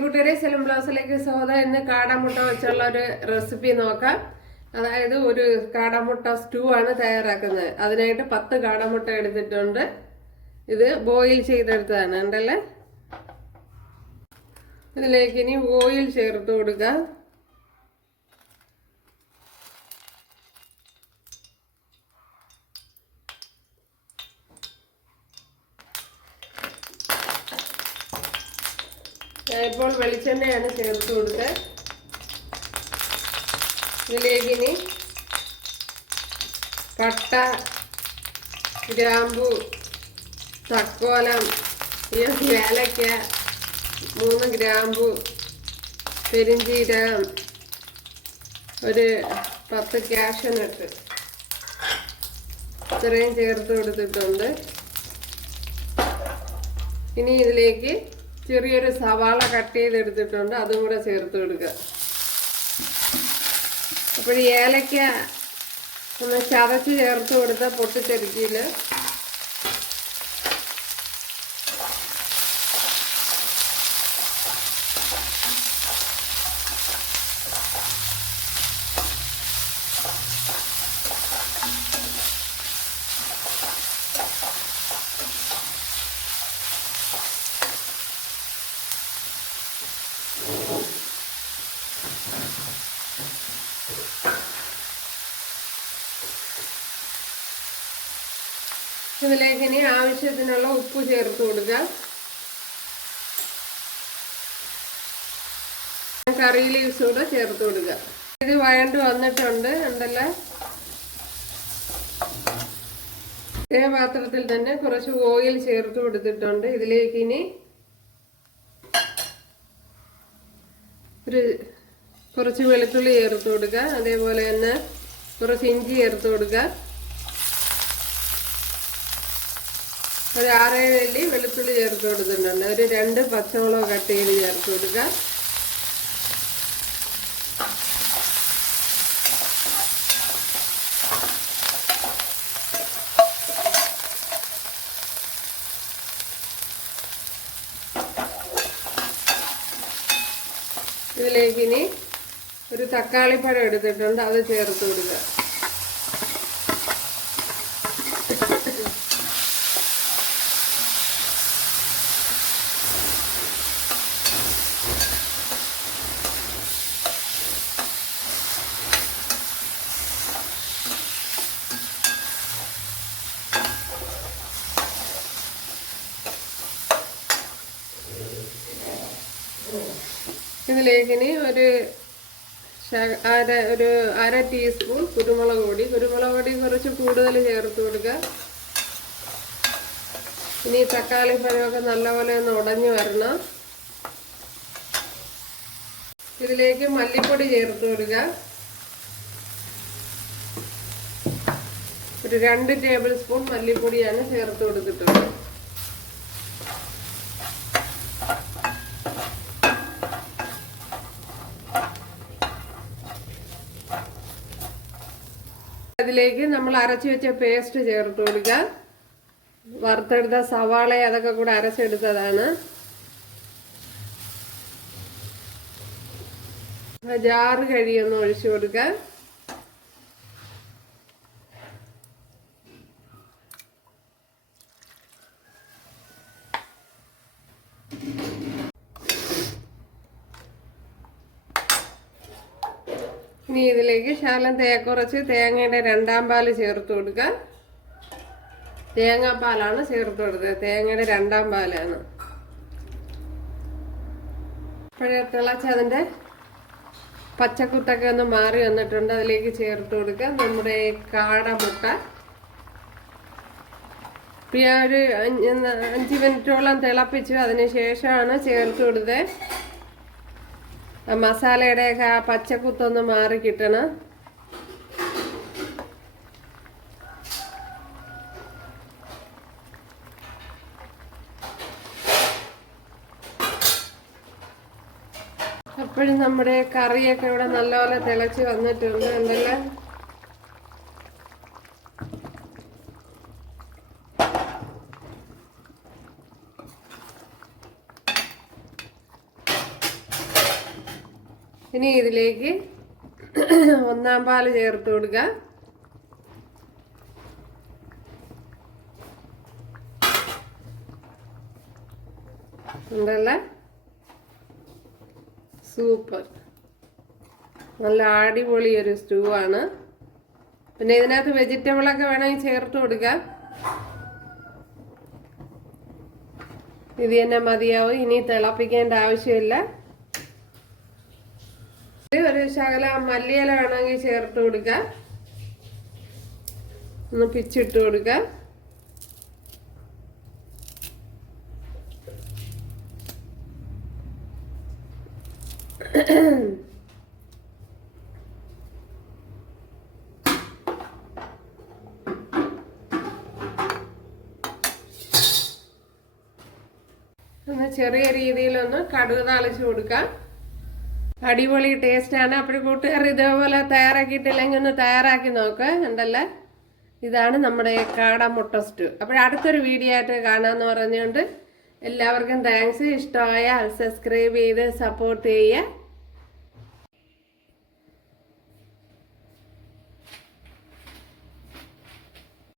കൂട്ടുകാരെ സെലം ബ്ലൗസിലേക്ക് സ്വാഗതം. ഇന്ന് കാടമുട്ട വെച്ചുള്ള ഒരു റെസിപ്പി നോക്കാം. അതായത് ഒരു കാടമുട്ട സ്റ്റൂ ആണ് തയ്യാറാക്കുന്നത്. അതിനായിട്ട് 10 കാടമുട്ട എടുത്തിട്ടുണ്ട്. ഇത് ബോയിൽ ചെയ്തെടുത്തതാണ് ഉണ്ടല്ലേ. ഇതിലേക്ക് ഇനി ഓയിൽ ചേർത്ത് കൊടുക്കുക. ഇപ്പോൾ വെളിച്ചെണ്ണയാണ് ചേർത്ത് കൊടുക്കുക. ഇതിലേക്ക് ഇനി പട്ട, ഗ്രാമ്പു, തക്കോലം, ഏലക്ക, 3 ഗ്രാമ്പു, പെരിഞ്ചീരകം, ഒരു 10 കാഷ്യൂനട്ട് ഇത്രയും ചേർത്ത് കൊടുത്തിട്ടുണ്ട്. ഇനി ഇതിലേക്ക് ചെറിയൊരു സവാള കട്ട് ചെയ്തെടുത്തിട്ടുണ്ട്, അതും കൂടെ ചേർത്ത് കൊടുക്കുക. അപ്പോൾ ഈ ഏലക്ക ഒന്ന് ചതച്ച് ചേർത്ത് കൊടുത്താൽ പൊട്ടിത്തെറിക്കില്ല. ഇതിലേക്ക് ഇനി ആവശ്യത്തിനുള്ള ഉപ്പ് ചേർത്ത് കൊടുക്കുക. കറി ലീവ്സ് കൂടെ ചേർത്ത് കൊടുക്കുക. ഇത് വഴണ്ട് വന്നിട്ടുണ്ട് ഉണ്ടല്ലോ. ഇതേ പാത്രത്തിൽ തന്നെ കുറച്ച് ഓയിൽ ചേർത്ത് കൊടുത്തിട്ടുണ്ട്. ഇതിലേക്ക് ഇനി കുറച്ച് വെളുത്തുള്ളി ചേർത്ത് കൊടുക്കുക. അതേപോലെ തന്നെ കുറച്ച് ഇഞ്ചി ചേർത്ത് കൊടുക്കുക. ഒരു 6-7 അല്ലി വെളുത്തുള്ളി ചേർത്ത് കൊടുത്തിട്ടുണ്ട്. ഒരു 2 പച്ചമുളക് കട്ട് ചെയ്ത് ചേർത്ത് കൊടുക്കുക. ഇതിലേക്ക് ഇനി ഒരു തക്കാളിപ്പഴം എടുത്തിട്ടുണ്ട്, അത് ചേർത്ത് കൊടുക്കുക. ഇതിലേക്ക് ഇനി ഒരു 1/2 ടീസ്പൂൺ കുരുമുളക് പൊടി കുറച്ച് കൂടുതൽ ചേർത്ത് കൊടുക്കുക. ഇനി തക്കാളി പഴമൊക്കെ നല്ലപോലെ ഒന്ന് ഉടഞ്ഞു വരണം. ഇതിലേക്ക് മല്ലിപ്പൊടി ചേർത്ത് കൊടുക്കുക. ഒരു 2 ടേബിൾ സ്പൂൺ മല്ലിപ്പൊടിയാണ് ചേർത്ത് കൊടുത്തിട്ടുള്ളത്. അതിലേക്ക് നമ്മൾ അരച്ചു വെച്ച പേസ്റ്റ് ചേർത്ത് കൊടുക്കുക. വറുത്തെടുത്ത സവാള അതൊക്കെ കൂടെ അരച്ചെടുത്തതാണ്. ജാറ് കഴിയൊന്ന് ഒഴിച്ചു കൊടുക്കുക. ഇനി ഇതിലേക്ക് ശകലം കുറച്ച് തേങ്ങയുടെ 2ാം പാല് ചേർത്ത് കൊടുക്കുക. തേങ്ങാപ്പാലാണ് ചേർത്ത് കൊടുത്തത്, തേങ്ങയുടെ 2ാം പാലാണ്. ഇപ്പോഴേ തിളച്ച് അതിൻ്റെ പച്ചക്കുത്തൊക്കെ ഒന്ന് മാറി വന്നിട്ടുണ്ട്. അതിലേക്ക് ചേർത്ത് കൊടുക്കുക നമ്മുടെ കാടമുട്ട. പിന്നെ ഒരു 5 മിനിറ്റോളം തിളപ്പിച്ചു. അതിന് ശേഷമാണ് ചേർത്ത് കൊടുത്തത്. മസാലയുടെയൊക്കെ ആ പച്ചക്കുത്തൊന്ന് മാറി കിട്ടണം. അപ്പോഴും നമ്മുടെ കറിയൊക്കെ ഇവിടെ നല്ലപോലെ തിളച്ച് വന്നിട്ടുണ്ട് ഉണ്ടല്ലോ. ഇനി ഇതിലേക്ക് 1 പാല് ചേർത്ത് കൊടുക്കുക. ഉണ്ടല്ലേ, സൂപ്പർ, നല്ല അടിപൊളി ഒരു സ്റ്റൂ ആണ്. പിന്നെ ഇതിനകത്ത് വെജിറ്റബിളൊക്കെ വേണമെങ്കിൽ ചേർത്ത് കൊടുക്കാം. ഇത് തന്നെ മതിയാവും, ഇനി തിളപ്പിക്കേണ്ട ആവശ്യമില്ല. ഒരു ശകല മല്ലിയില വേണമെങ്കിൽ ചേർത്ത് കൊടുക്കാം. ഒന്ന് പിച്ചിട്ട് കൊടുക്കാം. ഒന്ന് ചെറിയ രീതിയിലൊന്ന് കടുക് താളിച്ച് കൊടുക്കാം. അടിപൊളി ടേസ്റ്റാണ്. അപ്പോഴും കൂട്ടുകാർ ഇതേപോലെ തയ്യാറാക്കിയിട്ടില്ലെങ്കിൽ ഒന്ന് തയ്യാറാക്കി നോക്കുക. ഉണ്ടല്ലേ, ഇതാണ് നമ്മുടെ കാടമുട്ട സ്റ്റൂ. അടുത്തൊരു വീഡിയോ ആയിട്ട് കാണാമെന്ന് പറഞ്ഞുകൊണ്ട് എല്ലാവർക്കും താങ്ക്സ്. ഇഷ്ടമായാൽ സബ്സ്ക്രൈബ് ചെയ്ത് സപ്പോർട്ട് ചെയ്യുക.